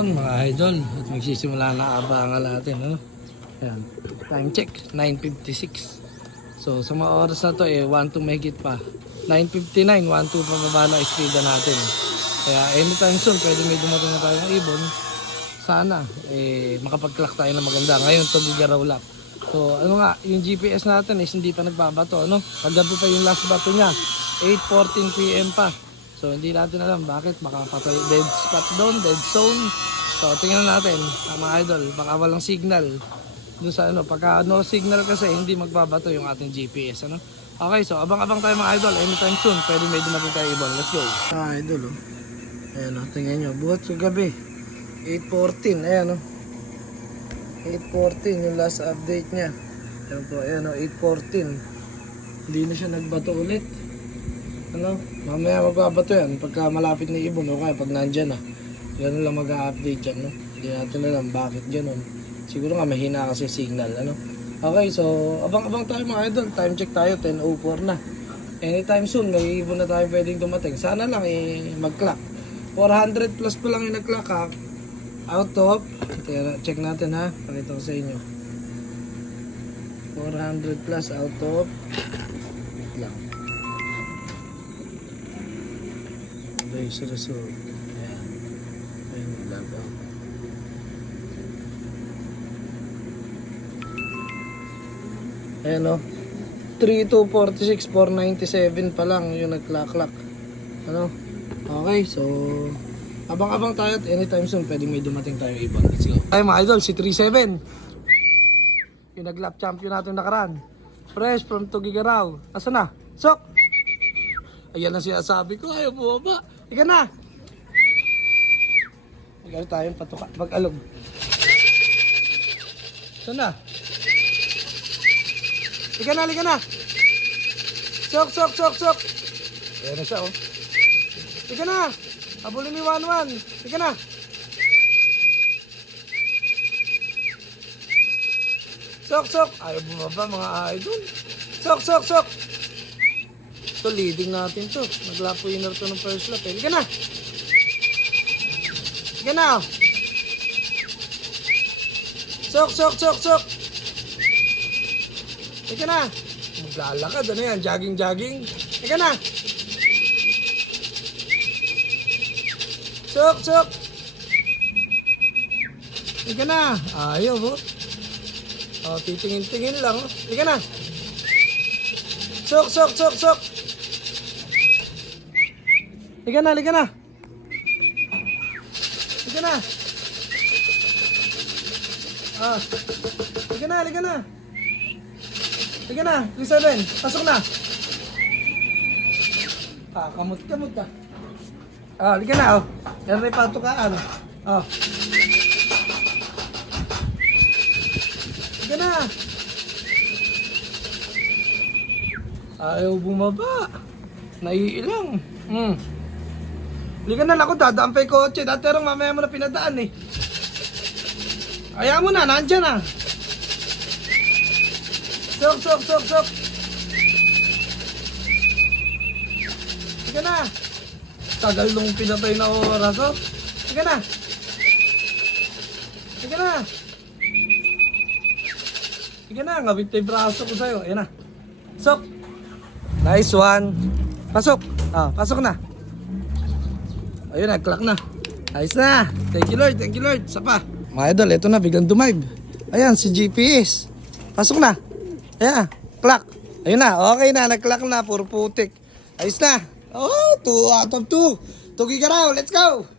hapon mga idol at magsisimula na abangan natin, ano? Ayan, time check 9:56. So sa mga oras na to 1-2 mahigit pa, 9:59, 1-2 pa baba na speeda natin. Kaya anytime soon pwede may dumating na tayong ibon. Sana makapag-clock tayo na maganda. Ngayon to gigaraw lap. So ano nga, yung GPS natin is hindi pa nagbabato, ano? Kagabi pa yung last bato niya, 8:14 PM pa. So hindi natin alam bakit, baka patay, dead spot doon, dead zone. So tingnan natin mga idol, baka walang signal doon sa ano, pagka no signal kasi hindi magbabato yung ating GPS, ano. Okay, so abang-abang tayo mga idol, anytime soon pwede may dumating tayo ibon. Let's go idol, oh. Ayan, oh, tingnan nyo, buhat kagabi 8:14, ayan, oh. 8:14 yung last update niya. Ayan po, ayan, oh, 8:14 hindi na siya nagbato ulit. Ano, mamaya magbabato yan pagka malapit na ibon o kaya pag nandyan na. Ganun lang mag-update yan, no? Hindi natin alam bakit ganun. Siguro nga mahina kasi signal, ano? Okay, so abang-abang tayo mga idol. Time check tayo, 10:04 na. Anytime soon may ibon na tayo pwedeng dumating. Sana lang mag-clock. 400 plus pa lang yung nag-clock, ha? Out of, check natin, ha? Pakita ko sa inyo. 400 plus out of, wait lang, base result. Ayan. Ayan, log out. Ayan, o. 3246, 497 pa lang yung nag-clock. Ano? Okay, so abang-abang tayo at anytime soon pwede may dumating tayo ibon. Let's go. Ay mga idol, si 37. Yung nag-lap champion natin nakaraan. Fresh from Tugigaraw. Asa na? Sok! Ayan ang sinasabi ko, ayaw bumaba. Ika na! Mag-ano tayong patuka, mag-alog. Ito na. Ika na, lika na! Sok! Ayan na siya, oh. Ika na! Habulin ni 1-1. Ika na! Sok! Ayaw bumaba mga idol. Sok! Ito, leading natin to. Nag-lap winner to ng first lap. Ika na! Ika na! Sok! Ika na! Maglalakad. Ano yan? Jogging. Ika na! Sok! Ika na! Ayaw, ho. O, titingin lang, ho. Ika na! Sok! Liga na! Liga na! Ah. Liga na! 37! Pasok na! Ah, kamot ka. Ah, liga na, oh. Yan rin patukaan, oh. Liga na! Ayaw bumaba. Naiilang. Liga na, ako dadaan pa yung kotse. Dati rin mamaya mo na pinadaan, Ayaw mo na, nandyan na. Sok. Liga na. Tagal nung pinatay na oras, oh. Liga na. Ngabit na yung braso ko sa'yo. Ayan na. Sok. Nice one. Pasok. Pasok na. Ayun, nag-clock na. Ayos na. Thank you Lord. Sapa. Mga idol, ito na, biglang dumive. Ayan, si GPS. Pasok na. Ayan, clock. Ayun na, okay na, nag-clock na. Puro putik. Ayos na. Oh, 2 out of 2. Tugigaraw, let's go.